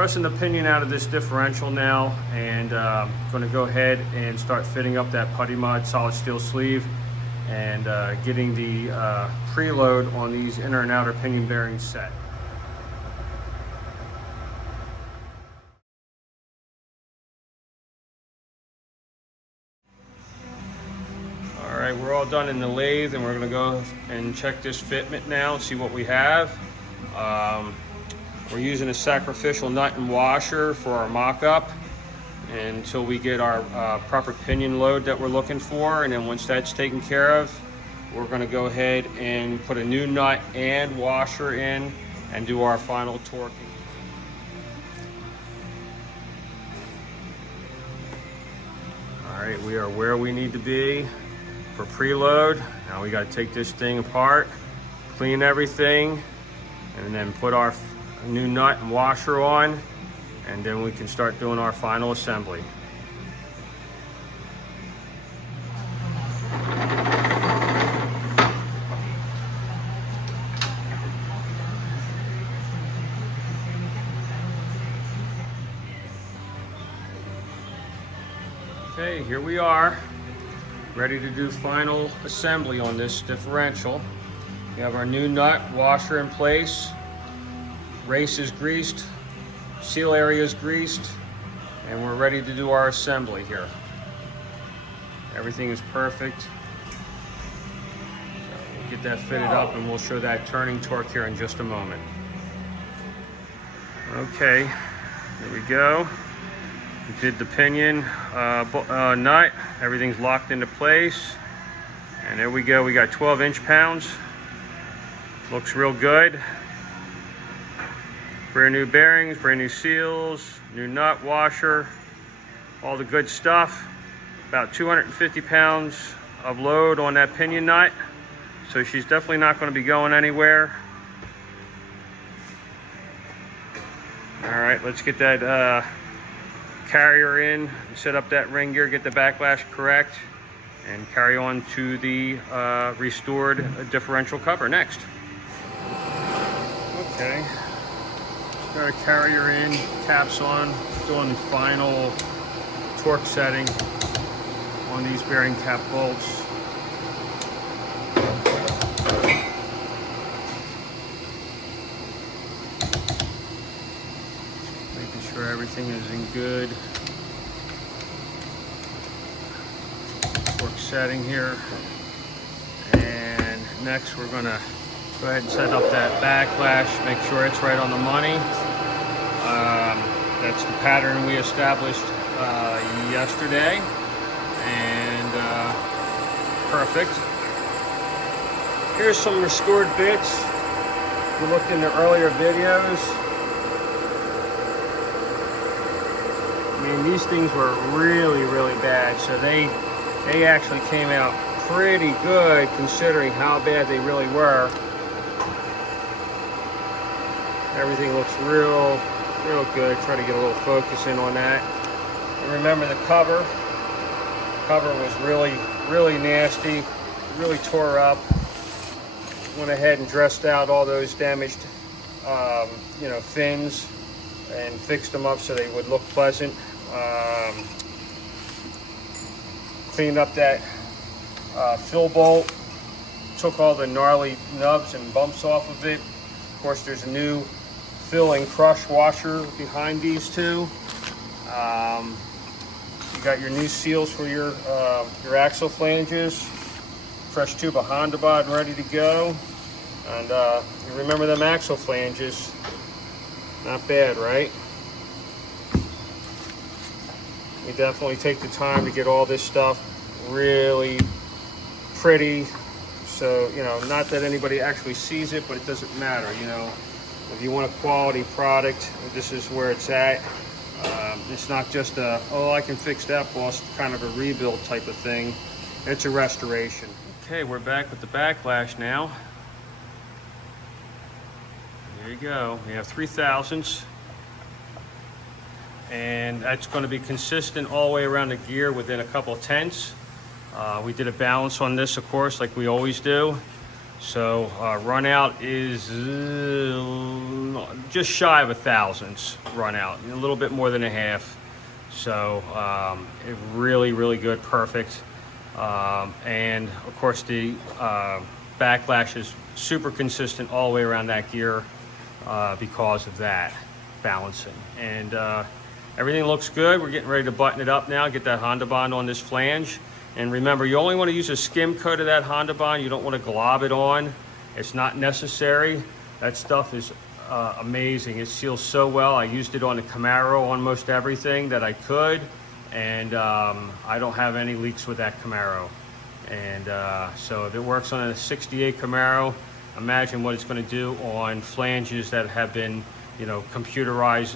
pressing the pinion out of this differential now, and going to go ahead and start fitting up that putty mud solid steel sleeve and getting the preload on these inner and outer pinion bearings set. Alright, we're all done in the lathe, and we're going to go and check this fitment now and see what we have. We're using a sacrificial nut and washer for our mock-up until we get our proper pinion load that we're looking for, and then once that's taken care of, we're going to go ahead and put a new nut and washer in and do our final torquing. Alright, we are where we need to be for preload. Now we got to take this thing apart, clean everything, and then put our new nut and washer on, and then we can start doing our final assembly. Okay, here we are, ready to do final assembly on this differential. We have our new nut washer in place, race is greased, seal area is greased, and we're ready to do our assembly here. Everything is perfect. So we'll get that fitted up and we'll show that turning torque here in just a moment. Okay, here we go. We did the pinion nut. Everything's locked into place. And there we go. We got 12 inch-pounds. Looks real good. Brand new bearings, brand new seals, new nut, washer, all the good stuff. About 250 pounds of load on that pinion nut. So she's definitely not going to be going anywhere. All right, let's get that carrier in, set up that ring gear, get the backlash correct, and carry on to the restored differential cover next. Okay, got a carrier in, caps on, doing the final torque setting on these bearing cap bolts. Everything is in good torque setting here, and next we're going to go ahead and set up that backlash, make sure it's right on the money. That's the pattern we established yesterday, and perfect. Here's some restored bits. If you looked in the earlier videos, I mean, these things were really, really bad, so they actually came out pretty good considering how bad they really were. Everything looks real good. Try to get a little focus in on that. And remember, the cover was really nasty, really tore up. Went ahead and dressed out all those damaged fins and fixed them up so they would look pleasant. Cleaned up that fill bolt, took all the gnarly nubs and bumps off of it. Of course, there's a new fill and crush washer behind these two. You got your new seals for your axle flanges, fresh tube of Honda bod ready to go. And you remember them axle flanges, not bad, right? We definitely take the time to get all this stuff really pretty. So, not that anybody actually sees it, but it doesn't matter, If you want a quality product, this is where it's at. It's not just I can fix that, boss, kind of a rebuild type of thing. It's a restoration. Okay, we're back with the backlash now. There you go. We have 3/1000s. And that's going to be consistent all the way around the gear within a couple of tenths. We did a balance on this, of course, like we always do. So run out is just shy of 1,000 run out, a little bit more than a half. So it really good, perfect. And of course the backlash is super consistent all the way around that gear because of that balancing. And everything looks good. We're getting ready to button it up now, get that Honda Bond on this flange. And remember, you only want to use a skim coat of that Honda Bond. You don't want to glob it on. It's not necessary. That stuff is amazing. It seals so well. I used it on the Camaro, almost everything that I could. And I don't have any leaks with that Camaro. And so if it works on a 68 Camaro, imagine what it's going to do on flanges that have been, you know, computerized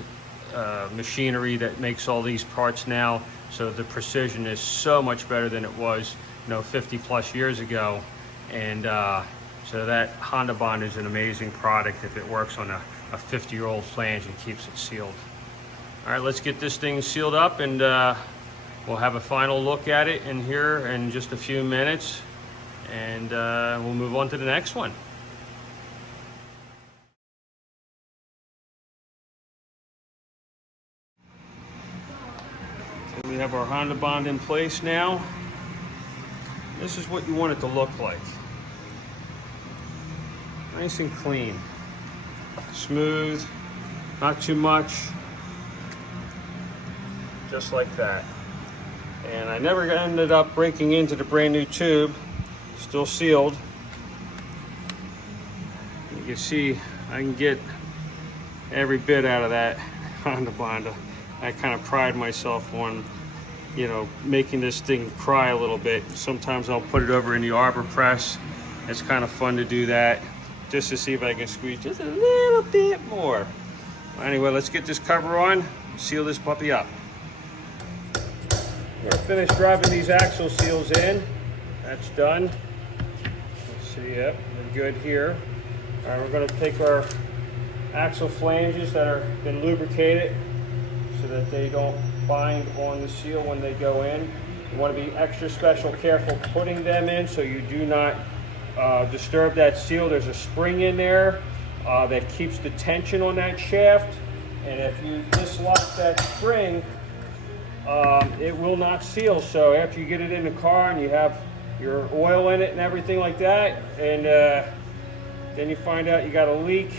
machinery that makes all these parts now. So the precision is so much better than it was, you know, 50 plus years ago. And so that Honda Bond is an amazing product if it works on a 50-year-old flange and keeps it sealed. All right, let's get this thing sealed up, and we'll have a final look at it in here in just a few minutes, and we'll move on to the next one. So we have our Honda Bond in place now. This is what you want it to look like. Nice and clean. Smooth, not too much. Just like that. And I never ended up breaking into the brand new tube, still sealed. You can see I can get every bit out of that Honda Bond. I kind of pride myself on, you know, making this thing cry a little bit. Sometimes I'll put it over in the arbor press. It's kind of fun to do that, just to see if I can squeeze just a little bit more. Anyway, let's get this cover on, seal this puppy up. We're gonna finish driving these axle seals in. That's done. Let's see, yep, we're good here. All right, we're gonna take our axle flanges that are been lubricated so that they don't bind on the seal when they go in. You want to be extra special careful putting them in so you do not disturb that seal. There's a spring in there that keeps the tension on that shaft, and if you dislodge that spring, it will not seal. So after you get it in the car and you have your oil in it and everything like that, and then you find out you got a leak,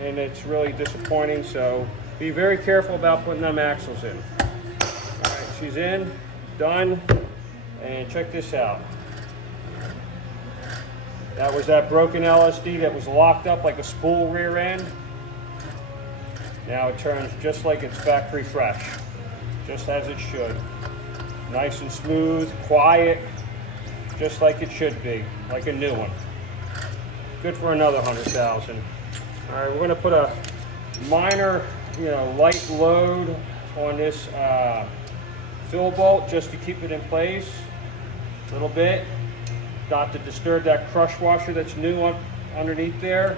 and it's really disappointing. So be very careful about putting them axles in. All right, she's in, done, and check this out. That was that broken LSD that was locked up like a spool rear end. Now it turns just like it's factory fresh, just as it should. Nice and smooth, quiet, just like it should be, like a new one. Good for another 100,000. All right, we're gonna put a minor, light load on this fill bolt just to keep it in place a little bit, not to disturb that crush washer that's new underneath there.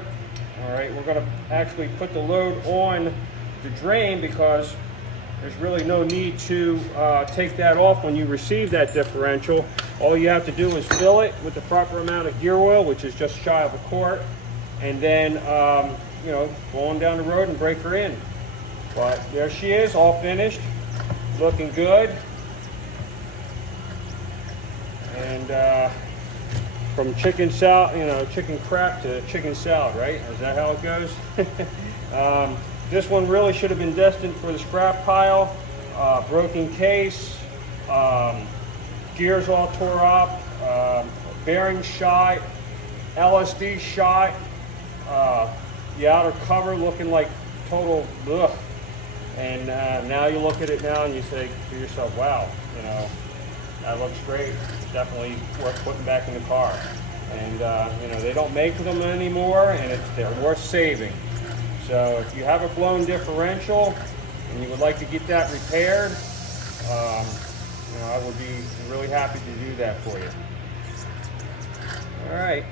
All right, we're gonna actually put the load on the drain because there's really no need to take that off when you receive that differential. All you have to do is fill it with the proper amount of gear oil, which is just shy of a quart, and then go on down the road and break her in. But there she is, all finished, looking good. And from chicken salad, chicken crap to chicken salad, right? Is that how it goes? This one really should have been destined for the scrap pile. Broken case, gears all tore up, bearing shot, LSD shot, the outer cover looking like total ugh. And now you look at it now and you say to yourself, wow, that looks great. Definitely worth putting back in the car. And they don't make them anymore, and they're worth saving. So if you have a blown differential and you would like to get that repaired, I would be really happy to do that for you. All right.